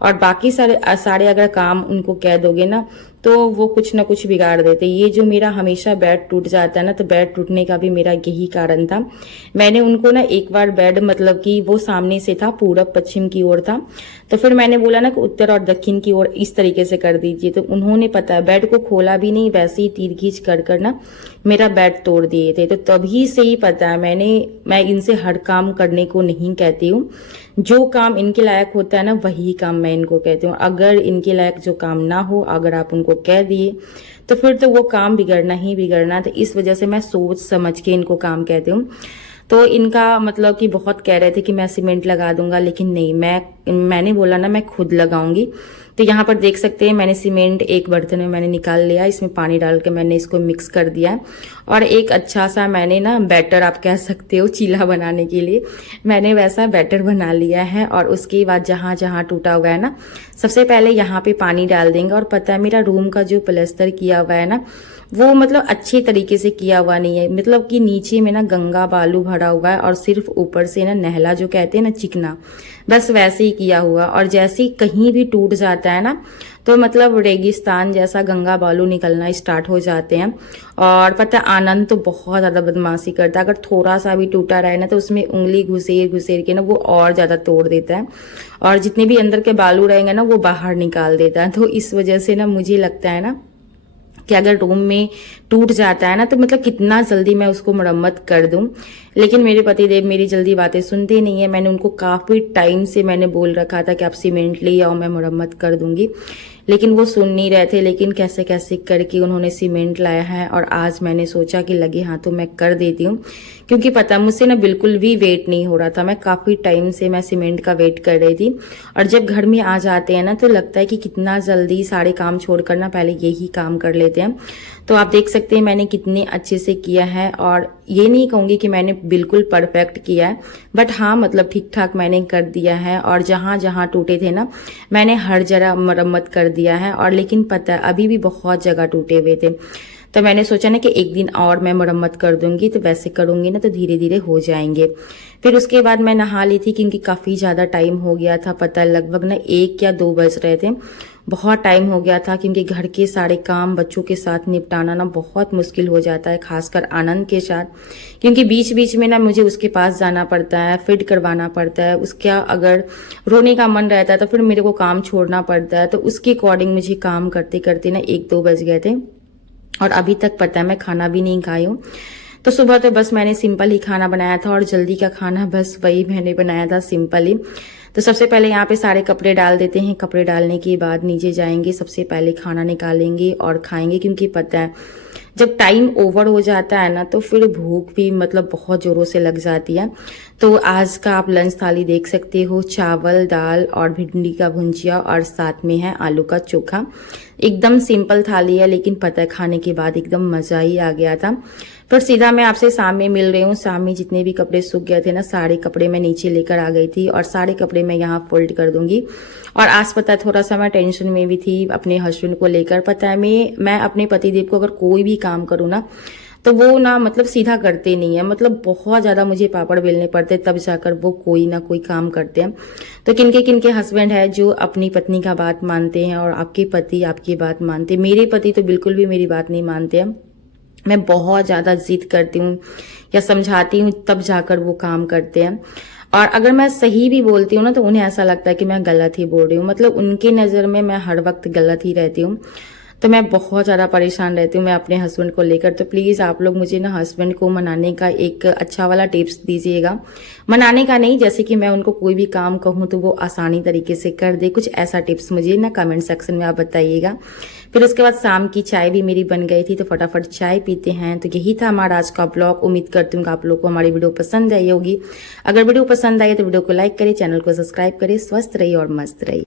और बाकी सारे सारे अगर काम उनको कह दोगे ना तो वो कुछ ना कुछ बिगाड़ देते। ये जो मेरा हमेशा बेड टूट जाता है ना, तो बेड टूटने का भी मेरा यही कारण था। मैंने उनको ना एक बार बेड मतलब कि वो सामने से था, पूरब पश्चिम की ओर था, तो फिर मैंने बोला ना कि उत्तर और दक्षिण की ओर इस तरीके से कर दीजिए, तो उन्होंने पता है बेड को खोला भी नहीं, वैसे ही तीर खींच कर ना मेरा बेड तोड़ दिए थे। तो तभी से ही पता है मैं इनसे हर काम करने को नहीं कहती हूँ। जो काम इनके लायक होता है ना वही काम मैं इनको कहती हूँ। अगर इनके लायक जो काम ना हो, अगर आप उनको कह दिए तो फिर तो वो काम बिगड़ना ही बिगड़ना। तो इस वजह से मैं सोच समझ के इनको काम कहती हूँ। तो इनका मतलब कि बहुत कह रहे थे कि मैं सीमेंट लगा दूंगा, लेकिन नहीं, मैंने बोला ना मैं खुद लगाऊंगी। तो यहाँ पर देख सकते हैं मैंने सीमेंट एक बर्तन में मैंने निकाल लिया, इसमें पानी डाल के मैंने इसको मिक्स कर दिया है और एक अच्छा सा मैंने ना बैटर आप कह सकते हो चीला बनाने के लिए मैंने वैसा बैटर बना लिया है। और उसके बाद जहाँ जहाँ टूटा हुआ है ना, सबसे पहले यहाँ पे पानी डाल देंगे। और पता है मेरा रूम का जो प्लास्टर किया हुआ है ना, वो मतलब अच्छे तरीके से किया हुआ नहीं है। मतलब कि नीचे में ना गंगा बालू भरा हुआ है और सिर्फ ऊपर से ना नहला जो कहते हैं ना चिकना, बस वैसे ही किया हुआ। और जैसे ही कहीं भी टूट जाता है ना, तो मतलब रेगिस्तान जैसा गंगा बालू निकलना स्टार्ट हो जाते हैं। और पता है आनंद तो बहुत ज्यादा बदमाशी करता है, अगर थोड़ा सा भी टूटा रहे ना तो उसमें उंगली घुसेर घुसेर के ना वो और ज्यादा तोड़ देता है और जितने भी अंदर के बालू रहेंगे ना वो बाहर निकाल देता है। तो इस वजह से ना मुझे लगता है ना कि अगर रूम में टूट जाता है ना तो मतलब कितना जल्दी मैं उसको मरम्मत कर दूं। लेकिन मेरे पतिदेव मेरी जल्दी बातें सुनते नहीं है। मैंने उनको काफी टाइम से मैंने बोल रखा था कि आप सीमेंट ले आओ, मैं मरम्मत कर दूंगी, लेकिन वो सुन नहीं रहे थे। लेकिन कैसे कैसे करके उन्होंने सीमेंट लाया है और आज मैंने सोचा कि लगे हाथों मैं कर देती हूँ, क्योंकि पता मुझसे ना बिल्कुल भी वेट नहीं हो रहा था। मैं काफी टाइम से मैं सीमेंट का वेट कर रही थी और जब घर में आ जाते हैं ना तो लगता है कि कितना जल्दी सारे काम छोड़कर ना पहले यही काम कर लेते हैं। तो आप देख सकते हैं मैंने कितने अच्छे से किया है। और ये नहीं कहूंगी कि मैंने बिल्कुल परफेक्ट किया है, बट हाँ मतलब ठीक ठाक मैंने कर दिया है। और जहां जहां टूटे थे ना मैंने हर जगह मरम्मत कर दिया है। और लेकिन पता है अभी भी बहुत जगह टूटे हुए थे, तो मैंने सोचा ना कि एक दिन और मैं मरम्मत कर दूंगी। तो वैसे करूंगी ना तो धीरे धीरे हो जाएंगे। फिर उसके बाद मैं नहा ली थी क्योंकि काफी ज्यादा टाइम हो गया था। पता है लगभग ना 1 या 2 बज रहे थे, बहुत टाइम हो गया था। क्योंकि घर के सारे काम बच्चों के साथ निपटाना ना बहुत मुश्किल हो जाता है, खासकर आनंद के साथ, क्योंकि बीच बीच में ना मुझे उसके पास जाना पड़ता है, फीड करवाना पड़ता है। उसका अगर रोने का मन रहता है तो फिर मेरे को काम छोड़ना पड़ता है। तो उसके अकॉर्डिंग मुझे काम करते करते ना 1-2 बज गए थे और अभी तक पता है मैं खाना भी नहीं खाई हूँ। तो सुबह तो बस मैंने सिंपल ही खाना बनाया था और जल्दी का खाना बस वही मैंने बनाया था, सिंपल ही। तो सबसे पहले यहाँ पे सारे कपड़े डाल देते हैं। कपड़े डालने के बाद नीचे जाएंगे, सबसे पहले खाना निकालेंगे और खाएंगे, क्योंकि पता है जब टाइम ओवर हो जाता है ना तो फिर भूख भी मतलब बहुत जोरों से लग जाती है। तो आज का आप लंच थाली देख सकते हो, चावल दाल और भिंडी का भुंजिया और साथ में है आलू का चोखा। एकदम सिंपल थाली है, लेकिन पता है खाने के बाद एकदम मजा ही आ गया था। फिर सीधा मैं आपसे शाम में मिल रही हूँ। शाम में जितने भी कपड़े सूख गए थे ना, सारे कपड़े मैं नीचे लेकर आ गई थी और सारे कपड़े मैं यहाँ फोल्ड कर दूंगी। और आज पता है थोड़ा सा मैं टेंशन में भी थी अपने हस्बैंड को लेकर। पता है मैं अपने पतिदेव को अगर कोई भी काम करूँ ना तो वो ना मतलब सीधा करते नहीं है, मतलब बहुत ज्यादा मुझे पापड़ बेलने पड़ते तब जाकर वो कोई ना कोई काम करते हैं। तो किनके किनके हस्बैंड है जो अपनी पत्नी का बात मानते हैं और आपके पति आपकी बात मानते हैं। मेरे पति तो बिल्कुल भी मेरी बात नहीं मानते हैं। मैं बहुत ज्यादा जिद करती हूँ या समझाती हूँ तब जाकर वो काम करते हैं। और अगर मैं सही भी बोलती हूँ ना तो उन्हें ऐसा लगता है कि मैं गलत ही बोल रही हूँ। मतलब उनकी नजर में मैं हर वक्त गलत ही रहती हूँ। तो मैं बहुत ज्यादा परेशान रहती हूँ मैं अपने हस्बैंड को लेकर। तो प्लीज आप लोग मुझे ना हस्बैंड को मनाने का एक अच्छा वाला टिप्स दीजिएगा। मनाने का नहीं, जैसे कि मैं उनको कोई भी काम कहूँ तो वो आसानी तरीके से कर दे, कुछ ऐसा टिप्स मुझे ना कमेंट सेक्शन में आप बताइएगा। फिर उसके बाद शाम की चाय भी मेरी बन गई थी, तो फटाफट चाय पीते हैं। तो यही था हमारा आज का ब्लॉग। उम्मीद करती हूँ कि आप लोग को हमारी वीडियो पसंद आई होगी। अगर वीडियो पसंद आई तो वीडियो को लाइक करें, चैनल को सब्सक्राइब करें। स्वस्थ रहिए और मस्त रहिए।